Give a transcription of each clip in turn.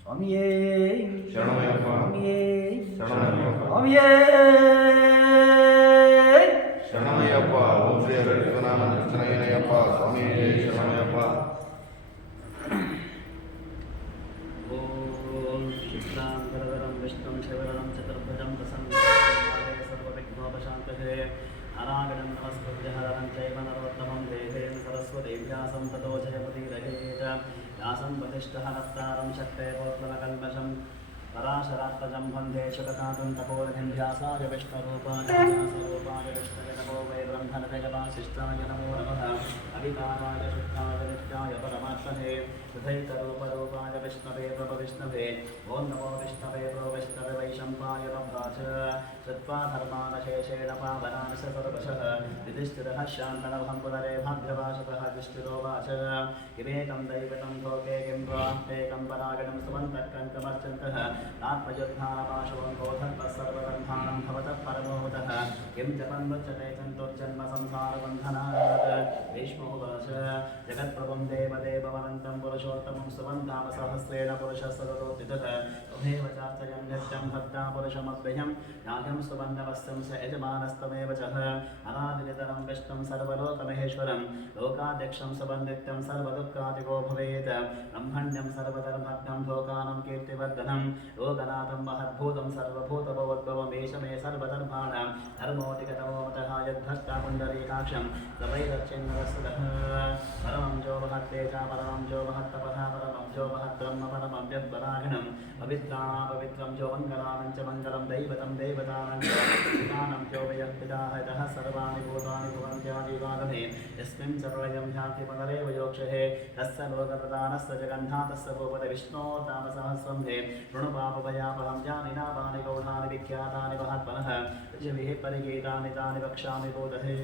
ಸ್ವಾಮಿಯೇ ಶರಣಮಯ್ಯಪ್ಪ ಸ್ವಾಮಿಯೇ ಶರಣಮಯ್ಯಪ್ಪ ಸ್ವಾಮಿಯೇ ಶರಣಮಯ್ಯಪ್ಪ ಓಂ ಶ್ರೀ ಹರಿಕೃಷ್ಣಾನಂದ ಶರಣಯ್ಯಪ್ಪ ಸ್ವಾಮಿ ಶರಣಮಯ್ಯಪ್ಪ ಓಂ ಶುಕ್ಲಾಂಬರಧರಂ ವಿಷ್ಣುಂ ಶಿವರಣಂ ಚತುರ್ಭುಜಂ ಪ್ರಸನ್ನಂ ಸರ್ವವಿಘ್ನೋಪಶಾಂತಯೇ ನಾರಾಯಣಂ ನಮಸ್ಕೃತ್ಯ ಹರಂ ಚೈವ ನರೋತ್ತಮಂ ದೇವೇನ ಸರಸ್ವತೀಭ್ಯಾಸಂ ತतो ಜಯಪತಿರಹೇತ व्यासं वसिष्ठः नप्तारं शक्तेरोत्तमकल्मषं पराशरात्मजं वन्दे शुकतातं तपोनिधिं व्यासाय विष्णुरूपाय व्यासरूपाय विष्णवे नमो वै ब्रह्मणवेगवासिष्ठाय नमो नमः अविकाराय शुद्धाय नित्याय परमात्मने हृदयकरूपरूपाय विष्णवे प्रभविष्णवे ॐ नमो विष्णवे प्रविष्णवे वैशम्पाय नमः श्रुत्वा धर्मानशेषेण पावनानि स सर्वशः युधिष्ठिरः शान्तनवहं पुनरेवाभ्यभाषतः युधिष्ठिरोवाच किमेकं दैवतं लोके किं प्राप्तेकं परागणं सुमन्तः आत्मयुद्धानपाशवं गोधर्मः सर्वबन्धानं भवतः परमोदः किं जपन्मुच्यते चन्तुर्जन्म संसारबन्धनात् भीष्मोवाच जगत्प्रभुं देवदेवमनन्तं पुरुषोत्तमं सुवन्धाम सहस्रेण पुरुषः सदरोत्थितः तमेव चार्चयं नित्यं भक्ता पुरुषमव्ययं नागं सुवन्नवस्तं स यजमानस्तमेव च अनादिनितरं विष्णुं सर्वलोकमहेश्वरं लोकाध्यक्षं सुवन्दित्यं सर्वदुःखादिको भवेत् ब्रह्मण्यं सर्वधर्मज्ञं लोकानां कीर्तिवर्धनं लोकनाथं महद्भूतं सर्वभूतभवद्भवमेष मे सर्वधर्माणां धर्मोऽधिगतमो मतः यद्भक्ता पुण्डरीकाक्षं सवैरच्चिन्नवस्तुतः परमं जो महत्ते च परमं जो महत्तपः परमं जो महद्ब्रह्म परमं यद्वराघणं पवित्राणां पवित्रं जो मङ्गलानं च मङ्गलं दैवतं देवतानं च पितानं जो वयः सर्वाणि भूतानि भुवन्त्यादिवादमे यस्मिन् च प्रलयं ह्याति पुनरेव योक्षहे तस्य लोकप्रदानस्य जगन्नाथस्य भूपति विष्णोर्नामसहस्रं हे ऋणुपापभयापहं यानि नामानि गौणानि विख्यातानि महात्मनः ऋषिभिः परिगीतानि तानि वक्ष्यामि बोधहे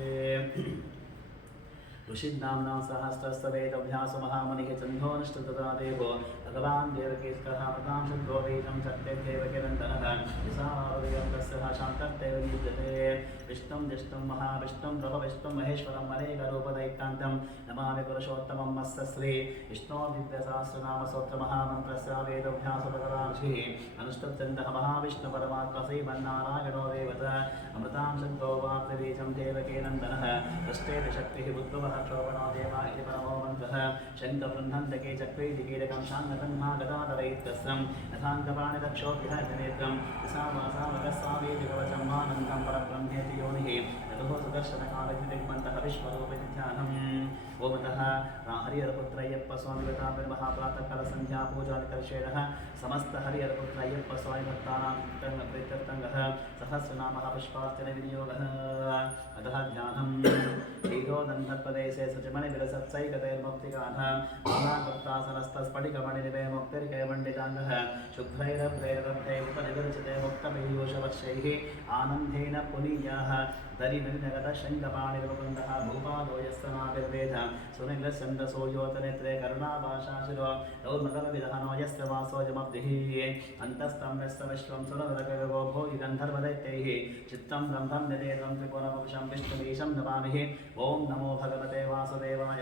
ऋषिनाम्नां सहस्रस्तवेदभ्यासमहामुनिः चन्द्रोनिष्ठतदा देवो भगवान् देवकेशकः प्रतां शब्दोपेतं सत्यदेवकिरन्तनः यसावयं तस्य शान्तर्देव युज्यते विष्णुं जिष्णुं महाविष्णुं प्रभविष्णुं महेश्वरं अनेकरूपदैकान्तं नमामि पुरुषोत्तमं मत्स्य श्री विष्णोर्दिव्यसहस्रनामस्तोत्रमहामन्त्रस्य वेदोभ्यासपकरांशिः अनुष्ठुप्छन्दः महाविष्णुपरमात्मा श्रीमन्नारायणो देवता अमृतां शब्दो वाप्तबीजं देवकीनन्दनः दष्टेति शक्तिः बुद्धवः क्षोभणो देवा इति परमो मन्त्रः शङ्खबृह्नन्तके चक्रीदिकीलकं शाङ्गतन्मा गदाधरैत्यस्रं यथाङ्गपाणिदक्षोऽभिः नेत्रं यसावासावकस्वामीति कवचं मानन्दं परब्रह्मेति योनिः यतोः सुदर्शनकालविदिग्मन्तः विश्वरूपिति ध्यानम् ओमतः हरिहरपुत्रय्यप्प स्वामिवताभिर्महाप्रातःकालसन्ध्या पूजादिकर्षेणः समस्त हरिहरपुत्रय्यप्प स्वामि भक्तानां प्रीत्यर्थङ्गः सहस्रनामः पुष्पार्चनविनियोगः अतः ध्यानम् ईगोदन्धप्रदेशे सचमणिविलसत्सैकतैर्मुक्तिकानः महाभक्तासनस्तस्फटिकमणिनिवे मुक्तिर्कैवण्डिताङ्गः शुभ्रैरभ्रैरभ्रैरभ्रै उपनिविरचिते मुक्तपीयूषवक्षैः आनन्देन पुनीयाः दरिनिर्जगतशङ्खपाणिर्मुकुन्दः भूपालो यस्तनाभिर्वेद सुनिलचन्दसो योतनेत्रे करुणाभाषाशिरो दौर्मगमविदहनो यस्य वासोऽयमब्धिः अन्तस्तं यस्य विश्वं सुरवरकविभो भोगि गन्धर्वदैत्यैः चित्तं ब्रह्मं निदेतं त्रिपुरपुरुषं विष्णुमीशं नमामि ॐ नमो भगवते वासुदेवाय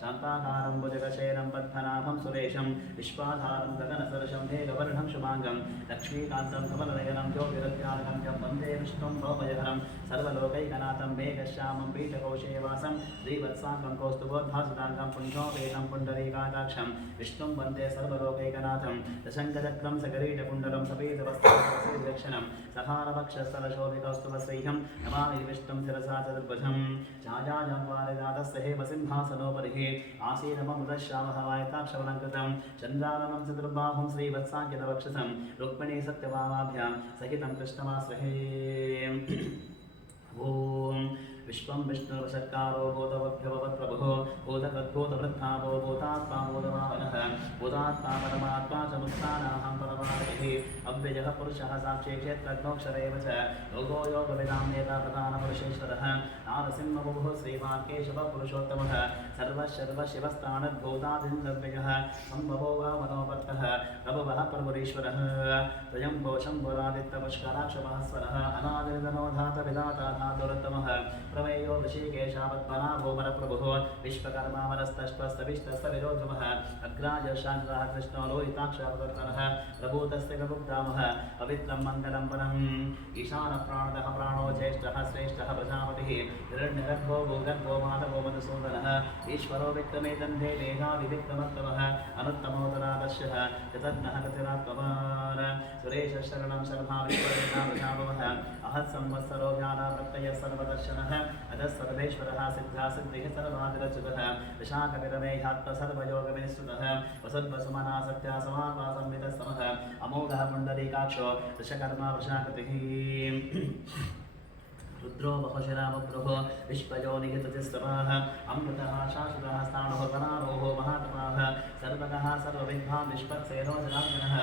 शान्ताकारं भुजगशयनं पद्मनाभं सुरेशं विश्वाधारं गगनसदृशं मेघवर्णं शुभाङ्गं लक्ष्मीकान्तं कमलनयनं ज्योतिरत्यानकं वन्दे विष्णुं भवभयहरं सर्वलोकैकनाथं मेघश्यामं पीठकोशेवासं श्रीवत्साङ्गं कौस्तुभोद्भासिताङ्गं पुण्योपेतं पुण्डरीकाक्षं विष्णुं वन्दे सर्वलोकैकनाथं दशङ्कचक्रं सकरीटकुण्डलं सपीतवस्त्रं सहारवक्षस्थलशोभिकौस्तुभश्रीहं नमामि विष्णुं शिरसा चतुर्भुजं छायायां वारिजातस्य हेमसिंहासनोपरिः आसीनममुदश्यामः वायताक्षवलङ्कृतं चन्द्राननं चतुर्बाहुं श्रीवत्साङ्कितवक्षसं रुक्मिणी सत्यभामाभ्यां सहितं कृष्णमाश्रहे ॐ विश्वं विष्णुर्वशत्कारो भूतवद्भवत्प्रभुः भूतकृद्भूतवृद्धावो भूतात्मा भूतभावनः भूतात्मा परमात्मा च मुक्तानाहं परमादिः अव्ययः पुरुषः साक्षी क्षेत्रज्ञोऽक्षर एव च योगो योगविदां नेता प्रधानपुरुषेश्वरः नारसिंहबुभुः श्रीमान् केशवः पुरुषोत्तमः सर्वशिवस्तानद्भूतादिन्द्रव्ययः सम्भवो वा मनोवर्तः प्रभवः प्रभुरीश्वरः स्वयं शम्भुरादित्यपुष्कराक्षमः स्वरः अनादिर्धनो धातविधाता धातुरुत्तमः प्रमेयो ऋषिकेशावत्मनाभो वरप्रभुः विश्वकर्मा वरस्तष्टस्तविष्टस्तविरोधमः अग्राज शान्तः कृष्णो लोहिताक्षरः प्रभूतस्य प्रभुग्रामः पवित्रं मङ्गलं वनम् ईशानप्राणदः प्राणो ज्येष्ठः श्रेष्ठः प्रजापतिः हिरण्यगर्भो भूगर्भो माधवो मधुसूदनः ईश्वरो विक्रमे दन्धे मेघाविविक्रमोत्तमः अनुत्तमोदरादर्शः चतुर्नः गतिरात्मवान् सुरेशशरणं शर्मा विश्वरेणा प्रजाभवः अहत् संवत्सरो ज्ञानाप्रत्ययः सर्वदर्शनः अधः सर्वेश्वरः सिद्धा सिद्धिः सर्वादिरच्युतः विशाखविरमेहात्म सर्वयोगविनिश्रुतः वसद्वसुमना सत्या समात्मा संवितः समः अमोघः पुण्डरीकाक्षो दशकर्मा वृषाकृतिः रुद्रो बहुशिरावप्रुः विश्वजो निहिततिस्तवः अमृतः शाश्वतः स्थाणुः कनारोः महातपाः सर्वगः सर्वविद्वान् निष्पत्सेनो जनार्दनः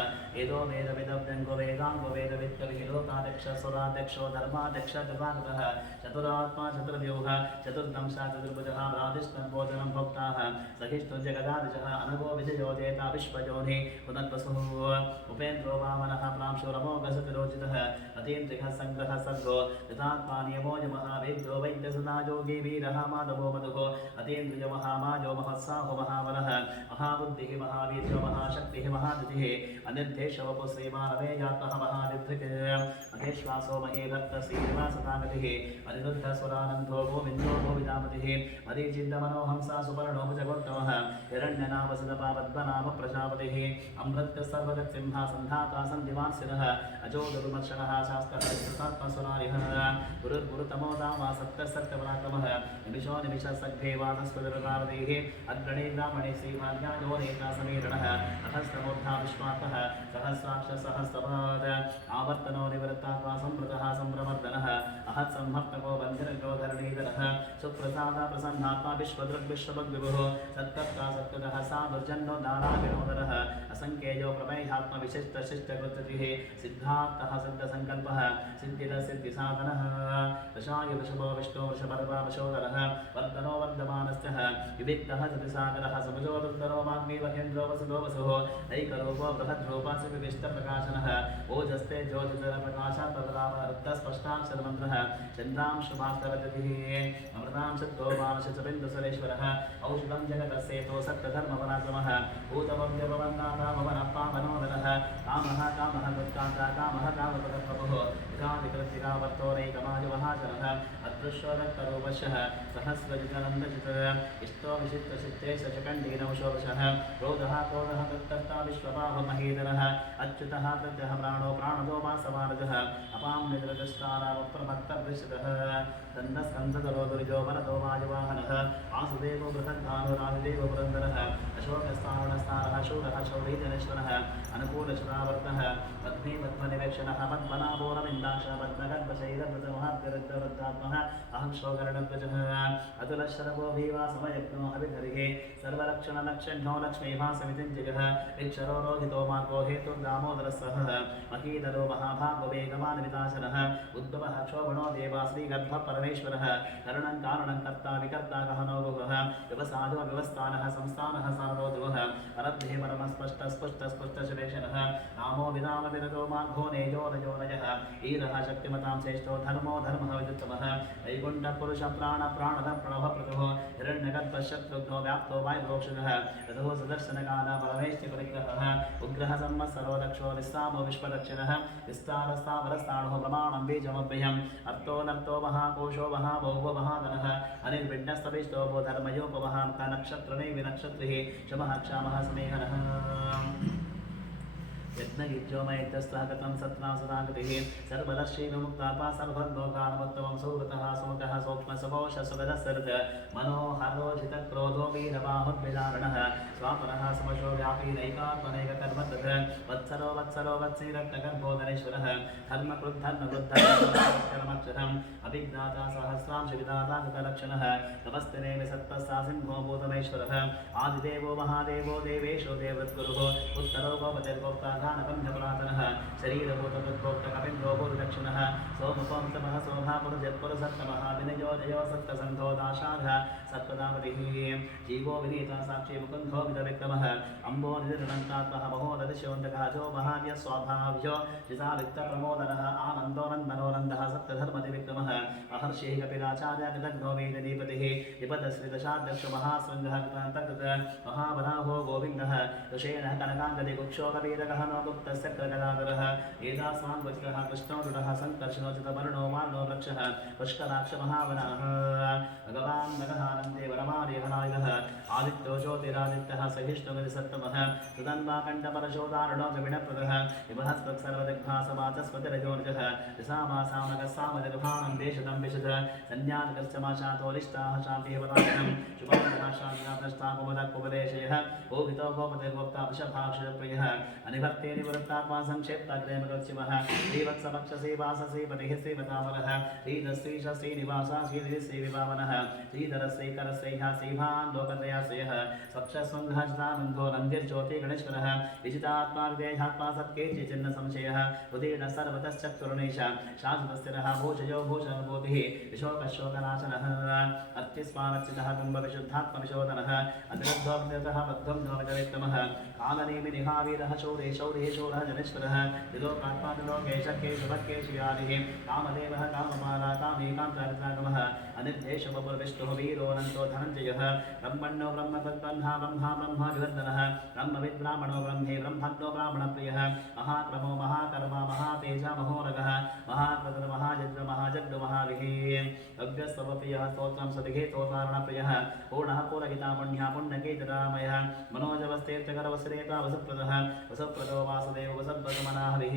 एदो वेदविदव्यङ्गो वेदाङ्गो वेदवित्कविः लोकाध्यक्षः सुराध्यक्षो धर्माध्यक्षः कृताकृतः चतुरात्मा चतुर्व्यूः चतुर्दंशः चतुर्भुजः प्रादिष्टं भोजनं भोक्ताः सहिष्णु जगदादिजः अनगो विजयो जेता विश्वजोनिः पुनर्वसुः उपेन्द्रो वामनः प्रांशुरमोघसतिरोचितः अतीन्द्रियः सङ्ग्रहः सर्गो यथात्मा नियमो महावेद्यो वैद्यसदा योगी वीरः माधवो मधुः अतीन्द्रिय महामाजो महत्साहो महाबलः महाबुद्धिः महावीर्यो महाशक्तिः महादितिः अनिर्देशवपु श्रीमानवेयात्मः महादिदृक् महेश्वासो महेभक्त श्रीनिवासतागतिः अनिरुद्धसुरानन्दो गोविन्दो गोविदामतिः मरीचिन्दमनोहंसा सुपर्णो भुजगोत्तमः हिरण्यनामसिदपावद्मनाम प्रजापतिः अमृतः सर्वगत्सिंहा सन्धाता सन्धिवांसिनः अजो दुर्मर्षणः शास्त्रः गुरुतमो दामा सप्तसप्तपराक्रमः निमिषो निमिषसग्भे वादस्वदुर्गावधेः अग्रणे ब्राह्मणे श्रीमान्यायो नेता समीरणः सहस्रमूर्धा विश्वात्मः सहस्राक्ष सहस्रपाद आवर्तनो निवृत्तात्मा संवृतः संप्रवर्धनः अहत् संहर्तको बन्धनगो धरणीधरः सुप्रसादा प्रसन्नात्मा विश्वदृग्विश्वभग्विभुः सत्कर्ता सत्कृतः सा दुर्जन्नो नारायणोदरः असङ्ख्येयो प्रमेयात्मविशिष्टशिष्टकृतिः सिद्धार्थः सिद्धसङ्कल्पः सिद्धिदसिद्धिसाधनः दशाय वृषभो विष्णो वृषपर्वा वशोदरः वर्धनो वर्धमानश्चः विविक्तः सतिसागरः समुजोदुत्तरो माग्मीवकेन्द्रो वसुदो वसुः ऐकरूपो बृहद्रूपास्य विविष्टप्रकाशनः ओजस्ते ज्योतितरप्रकाशात् प्रवरामरुद्धस्पष्टाक्षरमन्त्रः चन्द्रांशुभास्करतिथिः अमृतांशत्तो मानशचबिन्दुसुरेश्वरः औषधं जगतस्येतो सत्यधर्मपराक्रमः भूतमव्यपवन्नाथा भवनः पावनोदरः कामः कामः दुःखान्ता कामः कामपदप्रभुः विधातिकृतिकावर्तोरैकमायुवहाचरः अदृश्यो रक्तरूपशः सहस्रजितनन्दजितः इष्टो विशिष्टसिद्धे शचकण्डीनवशोषः क्रोधः क्रोधः तत्तर्ता विश्वबाहो महीधरः अच्युतः प्रत्यः प्राणो प्राणदो वासवारजः अपां निद्रजस्तारावप्रभक्तदृशतः तन्नस्कन्धरो दुर्जो वरदो वायुवाहनः वासुदेवो बृहद्भानुरादिदेवो पुरन्दरः अशोकस्तारणस्तारः शूरः शौरीजनेश्वरः अनुकूलशुरावर्तः पद्मे पद्मनिवेक्षणः पद्मनाभो रविन्दाक्षः पद्मगर्भशैलव्रतमहाद्गरुद्धात्मः अहं शोकरणध्वजः अतुलशरभो भीवासमयज्ञो हविधरिः सर्वलक्षणलक्षण्यो लक्ष्मीभासमितिञ्जगः विक्षरो रोहितो मार्गो हेतुर्दामोदरस्सः महीधरो महाभागो वेगवानविताशनः उद्भवः क्षोभणो देवा श्रीगर्भपरमेश्वरः करुणं कारणं कर्ता विकर्ता गहनो गुहः व्यवसादो व्यवस्थानः संस्थानः सारो ध्रुवः परब्धे परमस्पष्टस्पुष्टस्पुष्टशुरेशनः नामो विराम विरतो मार्गो नेजो रजोनयः ईरः शक्तिमतां श्रेष्ठो धर्मो धर्मः विदुत्तमः वैकुण्ठपुरुष प्राण प्राणद प्रणवः प्रतुः हिरण्यगर्भशत्रुघ्नो व्याप्तो वायुभोक्षुगः रथो सुदर्शनकाल परमेष्टिपरिग्रहः उग्रः संवत्सरो दक्षो विस्तामो विश्वदक्षिणः विस्तारस्तावरस्ताणुः प्रमाणं बीजमव्ययम् अर्थो नर्तो महाकोशो महाभोगो महाधनः अनिर्विघ्नस्तविष्टो भो धर्मयोपवहान्त नक्षत्रणे विनक्षत्रिः शमः क्षामः समेहनः यज्ञयुज्योमयतस्तः कथं सत्नां सदागतिः सर्वदर्शीविमुक्तात्मा सर्वलोकानुत्तमं सुहृतः सुमुखः सूक्ष्मसुकोशसुगदसर्ग मनोहरोजितक्रोधो वीरबाहुर्विदारणः स्वापरः समशो व्यापी नैकात्मनैककर्मतः वत्सरो वत्सरो वत्सीरत्नगर्भोदरेश्वरः धर्मकृद्धर्मकृद्धर्मक्षरम् अभिज्ञाता सहस्रांशविधाता कृतलक्षणः नमस्ते सत्तस्सा सिंहो भूतमेश्वरः आदिदेवो महादेवो देवेशो देवृद्गुरुः उत्तरो गोपतिर्गोप्ता पुरातनः शरीरभूतभूतकपिन्द्रो भूर्दक्षिणः सोमपंसमः सोमापुरुजत्पुरुसत्तमः विनयो जयो सप्तसन्धो दाशार्ह सत्पदापतिः जीवो विनीता साक्षी मुकुन्धो विदविक्रमः अम्बो निधिरनन्तात्मः महोदधिशोऽन्तकः जो महाव्य स्वाभाव्यो जिता वित्तप्रमोदनः आनन्दो नन्दनोनन्दः सप्तधर्मदिविक्रमः महर्षिः कपिलाचार्य कृतघ्नो वेदनीपतिः विपदश्रिदशाध्यक्ष महासङ्घः कृतान्तकृत महावराहो गोविन्दः ऋषेणः कनकाङ्गदिकुक्षो कवीरकः नो गुप्तस्य कृतकदाधरः एतास्मान् वज्रः कृष्णो दुडः सङ्कर्षणो चितवर्णो वार्णो वृक्षः पुष्कराक्ष महावनः भगवान् नगहानन्दे वरमार्यहनायुधः आदित्यो ज्योतिरादित्यः सहिष्णुगतिसत्तमः कृतन्वाकण्ठपरशोदारुणो जविणप्रदः विमहस्पत्सर्वदिग्भासवाचस्पतिरजोर्जः दिशामासामकः सामदिर्भाणं देशदं विशद सन्न्यासकश्चमाशातोलिष्टाः शान्तिः पदार्थं शुभान्तः शान्तिनाथष्टाकुमदकुपदेशयः भोगितो गोपतिर्गोप्ता वृषभाक्षरप्रियः अनिभक्ते निवृत्तात्मा संक्षेप्ताग्रेमकृत्सिमः श्रीवत्सवक्षसी वाससी पतिः श्रीवतामरः श्रीधश्रीश श्रीनिवासा श्रीविभावनः श्रीधरश्रीकरश्रीः श्रीभान् लोकत्रयाश्रयः स्वक्षस्वङ्घाजितानन्दो नन्दिर्ज्योति गणेश्वरः विजितात्मा विदेहात्मा सत्केचि चिन्न संशयः उदीर्णः सर्वतश्चक्षुर्णेश शाश्वतस्थिरः भूषयो भूषणभूतिः विशोकशोकनाशनः अर्चिस्मानर्चितः कुम्भविशुद्धात्मविशोधनः अतिरुद्धोऽतः बद्धं नवविदविक्रमः कालनेमिनिहावीरः शौरे शौरे शोरः जनेश्वरः विलोकात्मादिलोकेश केशवकेशयादिः कामदेवः काममाला कामेकान्तरतागमः अनिर्देशवपुर्विष्णुः वीरोऽनन्तो धनञ्जयः ब्रह्मण्यो ब्रह्मतत्त्वह्ना ब्रह्मा ब्रह्मा विवर्धनः ब्रह्मविद्ब्राह्मणो ब्रह्मे ब्रह्मज्ञो ब्राह्मणप्रियः महाक्रमो महाकर्मा महातेजा महोरगः महाक्रतुर् महाजग्र महाजग्र महाविः अभ्यस्वप्रियः स्तोत्रं सदिघे स्तोत्रारणप्रियः पूर्णः पूरहिता पुण्या पुण्यकेतरामयः मनोजवस्तेर्चकरवसुरेता वसप्रदः वसप्रदो वासुदेव वसद्वसमनाहविः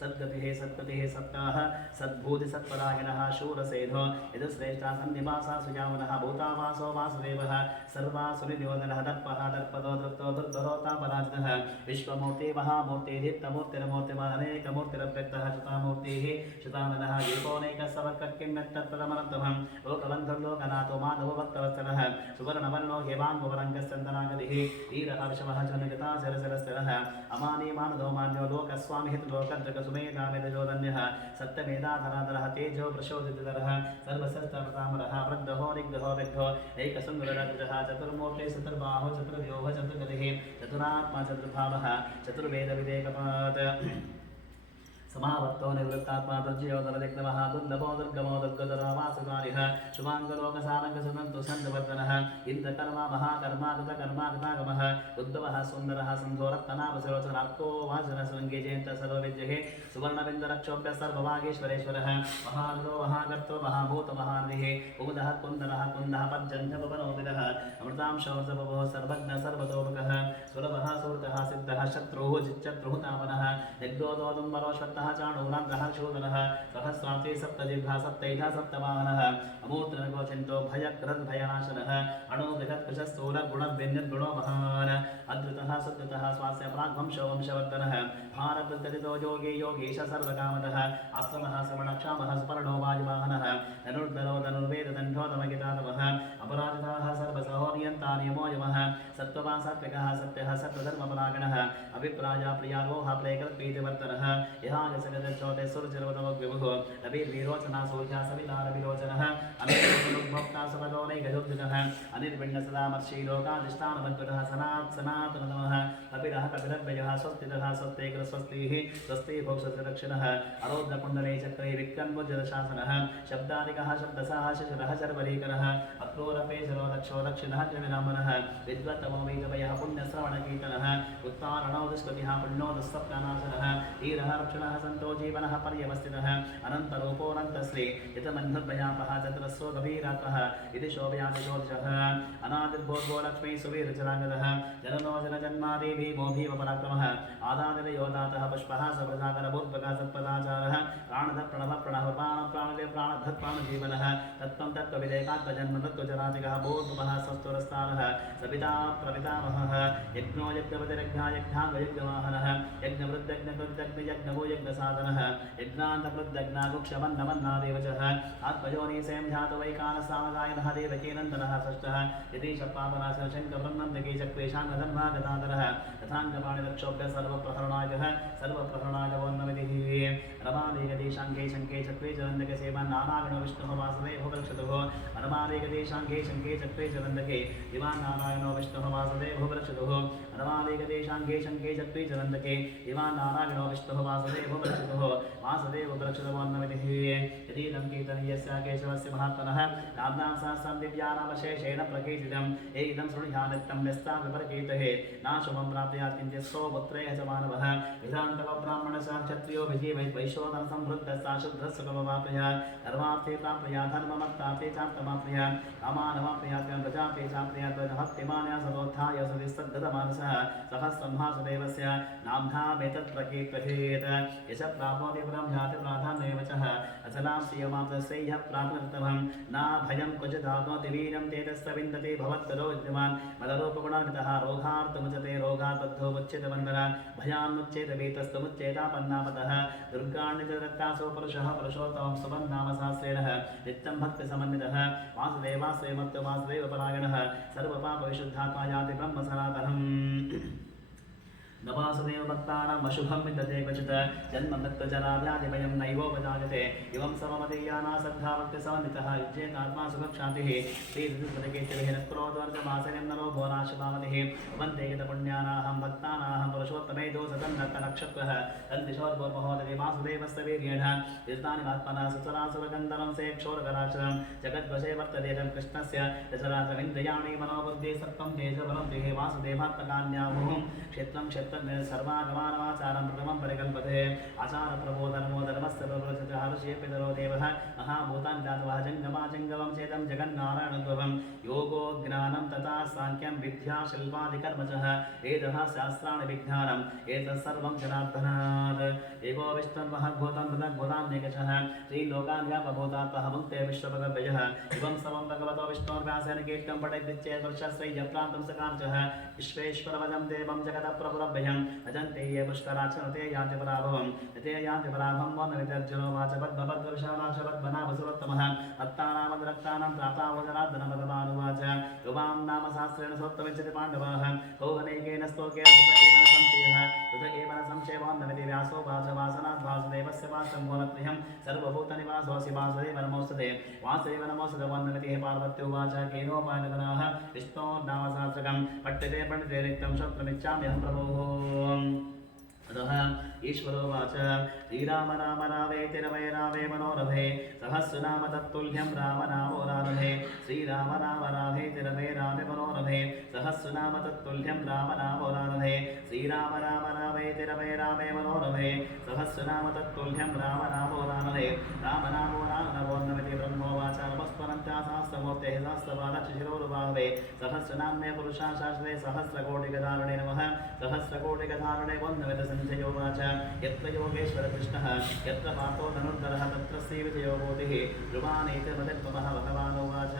सद्गतिः सत्पतिः सत्ताः सद्भूति सत्परायणः शूरसेनो यदुश्रेष्ठा सन्निवासा सुजामनः भूतावासो वासुदेवः सर्वासुरिनियोदनः दर्पः दर्पदो दृप्तो दुर्धरोता पराजितः विश्वमूर्ति महामूर्ति दीप्तमूर्तिरमूर्तिमदनेकमूर्तिरव्यक्तः शतामूर्तिः शताननः दीपोनैकसवर्कर्किन्नत्तत्पदमनन्तमं लोकबन्धुर्लोकनाथो माधवो भक्तवत्सलः सुवर्णवर्णो हेमाङ्गोवरङ्गस्कन्दनागतिः वीरः विषमः जनगता सरसरस्थिरः अमानी मानदो मान्यो लोकस्वामिहित लोकद्रकसुमेधामेधजोधन्यः सत्यमेधाधराधरः तेजो प्रशोधितधरः सर्वशस्त्रप्रतामरः वृद्धो निग्धो विग्धो एकसुन्दररजः चतुर्मूर्ते चतुर्बाहो चतुर्व्योः चतुर्गतिः चतुरात्मा चतुर्भावः चतुर्वेदविदेकपात् समावर्तो निवृत्तात्मा दुर्जयोदरदिग्नमः दुर्लभो दुर्गमो दुर्गतरावासुकारिः शुभाङ्गलोकसारङ्गसुनन्तु सन्दवर्धनः इन्द्रकर्मा महाकर्मा कृतकर्मा कृतागमः उद्धवः सुन्दरः सन्धोरत्तनावसरोचनार्को वासनसृङ्गे जयन्त सर्वविद्यहे सुवर्णबिन्दरक्षोभ्यः सर्वभागेश्वरेश्वरः महानदो महाकर्तो महाभूत महानिधिः कुमुदः कुन्दरः कुन्दः पज्जन्यपवनोदिनः अमृतांशोर्जपवो सर्वज्ञ सर्वतोमुखः सुलभः सुहृतः सिद्धः शत्रुः जिच्चत्रुः तापनः यज्ञोदोदुम्बरोश्वत्तः चाणूराग्रः शोधनः सहस्राब्दे सप्तजिह्वा सप्तैधा सप्तवाहनः अमूर्तनगोचिन्तो भयकृद्भयनाशनः अणुबृहत्कुशस्थूलगुणभिन्निर्गुणो महान् अद्भुतः सुद्भुतः स्वास्य प्राग्वंशो वंशवर्धनः भारतकृतदितो योगी योगीश सर्वकामतः आश्रमः श्रवणक्षामः स्मरणो वायुवाहनः धनुर्धरो धनुर्वेददण्डोदमगितातमः अपराजिताः सर्वसहो नियन्ता नियमो यमः सत्त्ववान् सात्विकः सत्यः सत्त्वधर्मपरायणः अभिप्राया प्रियारोह प्रेकल्पीतिवर्तनः यहागसगतज्योते सुरचिरवतमग्विभुः रविर्वीरोचना सूर्या सवितारविरोचनः अमिर्भोक्ता सपदोनैकजोद्धितः अनिर्विण्णसदामर्षि लोकाधिष्ठानमद्भुतः सनातनतमः कपिलः कपिलव्ययः स्वस्तितः स्वस्तिः स्वस्ति भोक्षसरक्षणः अरोद्धकुण्डले चक्रे विक्रन्मुज्जलशासनः शब्दादिकः शब्दसः शिशुरः शर्वरीकरः अक्रूरपेशरो दक्षो दक्षिणः कृमिनामनः विद्वत्तमो वेदवयः पुण्यश्रवणकीर्तनः उत्तारणो दुष्कृतिः पुण्यो दुःस्वप्ननाशनः ईरः रक्षणः सन्तो जीवनः पर्यवस्थितः अनन्तरूपोऽनन्तश्री यतमन्धुर्भयापः चतुरस्रो गभीरात्मः इति शोभयादिशोदशः अनादिर्भोर्गो लक्ष्मी सुवीरचराङ्गदः जननो जनजन्मादि भीमो भीमपराक्रमः आदादिर्योदातः पुष्पः सप्रसागरभूत्पकः सत्पदाचारः प्राणधः प्रणवः प्रणव प्राणदेव प्राणधत् प्राणजीवनः तत्त्वं तत्त्वविदेकात्मजन्म तत्त्वचराचिकः भूर्भुवः सस्तुरस्तारः सपिता प्रपितामहः यज्ञो यज्ञपतिरज्ञा यज्ञाङ्गयज्ञवाहनः यज्ञवृद्धज्ञकृत्यग्नियज्ञभो यज्ञसाधनः यज्ञान्तकृत्यज्ञागुक्षमन्नमन्नादेवचः आत्मयोनिसें ध्यातो वैकानसामगायनः देवकीनन्दनः षष्ठः यदि शपापनाशः शङ्करब्रह्मन्दकी चक्रेशाङ्गधर्मा गदाधरः तथाङ्गपाणिरक्षोभ्य सर्वप्रहरणायः सर्वप्रहरणायवोन्नमितिः रमादेकदेशाङ्के शङ्के चक्रे चरन्दके सेवा नारायणो विष्णुः वासुदेवो वृक्षतुः रमादेकदेशाङ्के शङ्के चक्रे चरन्दके इवान् नारायणो विष्णुः वासुदेवो वृक्षतुः रमादेकदेशाङ्के शङ्के चक्रे चरन्दके इवान् नारायणो विष्णुः वासुदेवो वृक्षतुः वासुदेवो वृक्षतवोन्नमितिः यदीदं कीर्तनीयस्य केशवस्य महात्मनः नाम्नां सहस्रं दिव्यानामशेषेण प्रकीर्तितम् एदं शृणुयानित्यं यस्ता विपरकीर्तये नाशुभं प्राप्नुयात् किञ्चित् स्वपुत्रे च मानवः विधान्तको ब्राह्मणः क्षत्रियो विजीवै वैश्वोदं संवृद्धः शुद्धस्य कमवाप्नुयात् धर्मार्थे प्राप्नुयात् धर्ममर्थार्थे चार्थमाप्नुयात् कामानवाप्नुयात् प्रजापे चाप्नुयात् हत्यमानया सदोत्थाय सदिस्तद्गतमानसः सहस्रं वासुदेवस्य नाम्नामेतत् प्रकीर्तयेत् यश प्राप्नोति ब्रह्म्याति प्राधान्येव च अचलां श्रियमाप्तस्यैः प्राप्नर्तमं न भयं क्वचिदाप्नोति वीर्यं तेजस्य विन्दते भवत्तरो विद्यमान् मदरूपगुणान्वितः रोगार्तमुच्यते रोगाद्बद्धो मुच्येतबन्धनात् भयान्मुच्येत वेतस्तमुच्येतापन्नापतः दुर्गाण्यजरत्तासो पुरुषः पुरुषोत्तमं सुबन्नामशास्त्रेण नित्यं भक्तिसमन्वितः वासुदेवाश्रयमत्तो वासुदेवपरायणः सर्वपापविशुद्धात्मा याति ब्रह्मसनातनम् न वासुदेव भक्तानाम् अशुभं विद्यते क्वचित् जन्म मृत्युजराव्याधिभयं नैवोपजायते एवं सममदीयाना श्रद्धाभक्तिसमन्वितः युज्येतात्मा सुखक्षान्तिः श्रीऋतुपदकीर्तिभिः क्रोधवर्गमासनं नरो भुवनाशुभामतिः उपन्तेयतपुण्यानाहं भक्तानाहं पुरुषोत्तमे दोषतं नक्षत्रः तन्दिशोद्भोर्महोदये वासुदेवस्य वीर्येण युतानि आत्मनः सुचरासुरगन्धर्वं सेक्षोरकराक्षरं जगद्वशे वर्तते कृष्णस्य दशरासमिन्द्रियाणि मनोबुद्धि सत्त्वं तेजबलं देहे वासुदेवात्मकान्याहुः क्षेत्रं सर्वागमानमाचारं प्रथमं परिकल्पते आचारप्रबोधनमो धर्मस्य प्रवृत्तः हर्षे पितरो देवः महाभूतान् जातवः जङ्गमाजङ्गमं चेदं जगन्नारायणोद्भवं योगो ज्ञानं तथा साङ्ख्यं विद्या शिल्पादिकर्मचः वेदः शास्त्राणि विज्ञानम् एतत् सर्वं जनार्दनात् एको विष्णुर्महद्भूतं पृथग्भूतान्येकशः श्रीलोकान् व्यापभूतात्मः मुक्ते विश्वपदव्ययः इवं समं भगवतो विष्णोर्व्यासेन कीर्तं पठेद्विच्चेत् वर्षश्रय्यप्रान्तं सकार्चः विश्वेश्वरवदं देवं जगदप्रभुरभ्यहम् अजन्ते ये पुष्कराक्षरते यान्ति पराभवम् यते यान्ति पराभवं वनवितर्जनो वाचपद्मपद्वर्षावाचपद्मनाभसुरोत्तमः हत्तानामद्रक्तानां प्रातावजनार्दनपदमानुवाच युवां नाम शास्त्रेण सोत्तमिच्छति पाण्डवाः कौहनैकेन स्तोकेन सुत एव न संशयवान्नमिति व्यासो वाचवासनात् वासुदेवस्य वासं मूलप्रियं सर्वभूतनिवासोऽसि वासुदेव नमोऽस्तुते वासुदेव नमोऽस्तुते वन्दमिति पार्वत्युवाच केनोपायनगणाः विष्णोर्नामसहस्रकं पठ्यते पण्डिते नित्यं श्रोत्रमिच्छाम्यहं प्रभोः अतः ईश्वरो वाच श्रीराम राम रामेति रमे रामे मनोरमे सहस्रनाम तत्तुल्यं राम नामोरारमे श्रीराम राम रामेति रमे रामे मनोरमे सहस्रनाम तत्तुल्यं राम नामोरारमे श्रीराम राम रामेति रमे रामे मनोरमे सहस्रनाम तत्तुल्यं राम नामोरारमे राम नामोरारमोन्नमिति ब्रह्मोवाच नमस्वरन्त्या सहस्रमूर्तेः सहस्रपादशिशिरोरुबाहवे सहस्रनाम्ने पुरुषा शाश्वते सहस्रकोटिगधारणे नमः सहस्रकोटिगधारणे वन्दमिति संजयोवाच यत्र योगेश्वर कृष्णः यत्र पार्थो धनुर्धरः तत्र श्रीविजयोगोतिः ध्रुवानेतिर्मतिर्ममः भगवानुवाच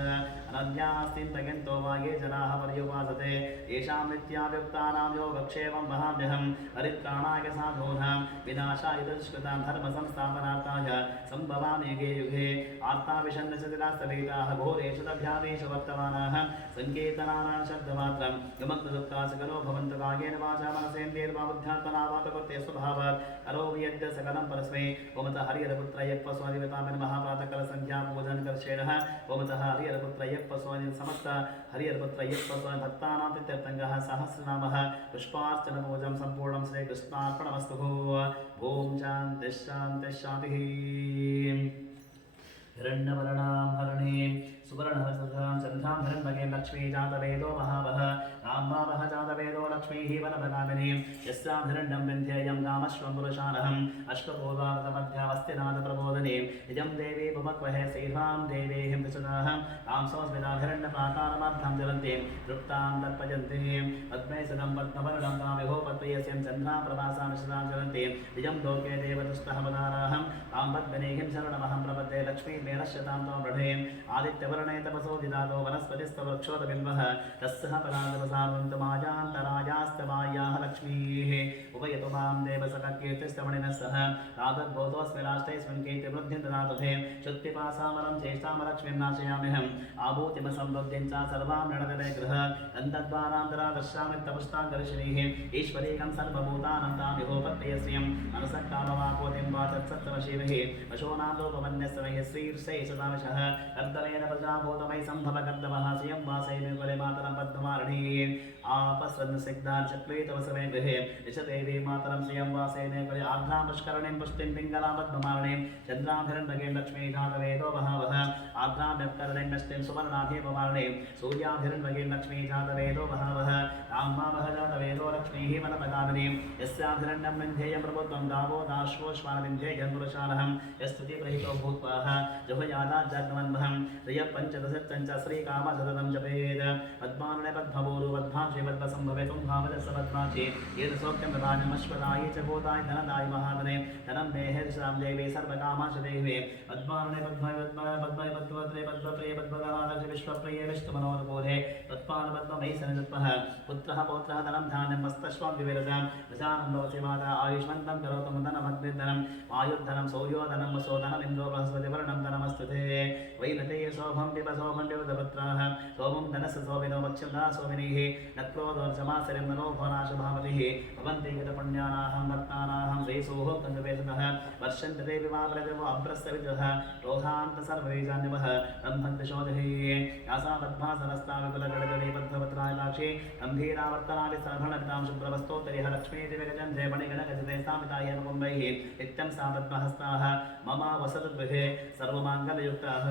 अनन्यास्तिन्तयन्तो वा ये जनाः पर्युपासते येषां नित्याभियुक्तानां योगक्षेमं महाम्यहं परित्राणाय साधूनां विनाशाय दुष्कृतां धर्मसंस्थापनार्थाय सम्भवामि युगे युगे आर्ताविषण्णशतिरास्तवेदाः घोरेषु दभ्यादेषु वर्तमानाः सङ्केतनानां शब्दमात्रं यमग्नदुःखासकलो भवन्तु कायेन वाचा मनसेन्द्रियर्वा बुद्ध्यात्मना वा प्रकृते स्वभावात् करोमि यद्य सकलं परस्मै ओमतः हरिहरपुत्रय्यप्पस्वादिवतामिन् महाप्रातःकालसन्ध्या पूजनकर्षेणः ओमतः हरिहरपुत्रय्यप्पस्वादि समस्त हरिहरपुत्रय्यप्पस्वादि भक्तानां तीर्थङ्गः सहस्रनामः पुष्पार्चनपूजं सम्पूर्णं श्रीकृष्णार्पणमस्तु ॐ शान्तिः शान्तिः शान्तिः हिरण्यवर्णां हरणीं सुवर्णहस्तां चन्द्रां हिरण्मयीं लक्ष्मी जातवेदो महावः रामवः जातवेदो लक्ष्मीः वरदगामिनीं यस्यां हिरण्यं विन्ध्येयं कामश्वं पुरुषानहम् अष्टपूर्वावतमध्यावस्तिनाथप्रबोधिनीं निजं देवी भवक्वहे श्रीरां देवीं विशदाहं तां संस्मितां हिरण्यप्राकारमर्धं ज्वलन्तीं तृप्तां तर्पयन्तीं पद्मे सदं पद्मवर्णं तां विभोपत्वयस्यं चन्द्रां प्रभासां विशदां ज्वलन्तीं निजं लोके देवदुष्टहमदाराहं तां पद्मिनीं शरणमहं प्रपद्ये लक्ष्मीं मे नश्यतां त्वां वृढीं आदित्यवर्णं वर्णे तपसो दिदातो वनस्पतिस्तवक्षोदबिल्वः तस्सः परागवसारन्तमाजान्तराजास्तवायाः लक्ष्मीः उपयतु मां देवसखकीर्तिस्तमणिनः सह तादद्भूतोऽस्मि राष्ट्रेऽस्मिन् कीर्तिवृद्धिं ददातु ते शुद्धिपासामलं चेष्टामलक्ष्मीं नाशयाम्यहम् आभूतिमसंवृद्धिं च सर्वां नृणतले गृह दन्तद्वारान्तरा दर्शामि तपुष्टां दर्शिनीः ईश्वरीकं सर्वभूतानं तां विभोपत्तयस्यं मनसक्कामवाकोतिं वाचत्सत्तमशीलः पशूनां रूपमन्यस्वैः श्रीर्षै सदांशः कर्दमेन प्रजाभूतमयि सम्भव कर्दवः श्रियं वासैमे कुले मातरं पद्मवारिणी आपस्वन्नसिग्धान् चक्रीतवसमे गृहे यशदेवी मातरं श्रियं वासैमे कुले आर्द्रां पुष्करणीं पुष्टिं पिङ्गलां पद्ममालिनीं चन्द्राभिरण्डकीं लक्ष्मी जातवेदो बहवः आर्द्राभ्यकरणीं नष्टिं सुवर्णाभिपमालिनीं सूर्याभिरण्डकीं लक्ष्मी जातवेदो बहवः रामावह जातवेदो लक्ष्मीः वनपदामिनीं यस्याभिरण्डं विन्ध्येयं प्रभुत्वं गावो दाश्वोश्वानविन्ध्येयं पुरुषालहं यस्तुतिप्रहितो भूत्वा जुहयादाज्जाग्नवन्महं श्रियपञ्चदशच्च श्रीकामसततं जपेत् पद्मानने पद्मभूरु पद्माक्षि पद्मसम्भवे तुम्भावदस्स पद्माक्षि येन सौख्यं प्रधानमश्वदायि च भूताय धनदाय महाधने धनं देहे दिशां देवी सर्वकामाश देवे पद्मानने पद्मये पद्मवत्रे पद्मप्रिये पद्मगणादक्ष विश्वप्रिये विष्णुमनोरपूरे तत्पाल पद्ममयि सनिधत्वः पुत्रः पौत्रः धनं धान्यं मस्तश्वं विविरजां प्रजानं भवति माता आयुष्मन्तं करोतु धनमग्निर्धनं वायुर्धनं सौर्योधनं वसोधनम् इन्द्रो बृहस्पतिवर्णं धनमस्तु ते वैनते शोभं पिबशोभं पिबदपुत्राः सोमं धनस्य सोमिनो मत्स्यदा सोमिनीः नक्रोदोर्जमासरिं नरो भोनाशभावतिः भवन्ति कृतपुण्यानाहं भक्तानाहं श्रीसोः कन्दवेशतः वर्षन्ति ते विवाप्रजवो अभ्रस्तविद्रः रोधान्त सर्ववेजान्यवः ब्रह्मद्विशोधे यासा पद्मासनस्ता विपुलगडगडे पद्मपत्रायलाक्षे गम्भीरावर्तनाभि सर्भणपितां शुभ्रवस्तोत्तरिः लक्ष्मी दिव्यगजन्धे मणिगणगजते सामिताय मुम्बैः नित्यं सा पद्महस्ताः मम वसतगृहे सर्वमाङ्गलयुक्ताः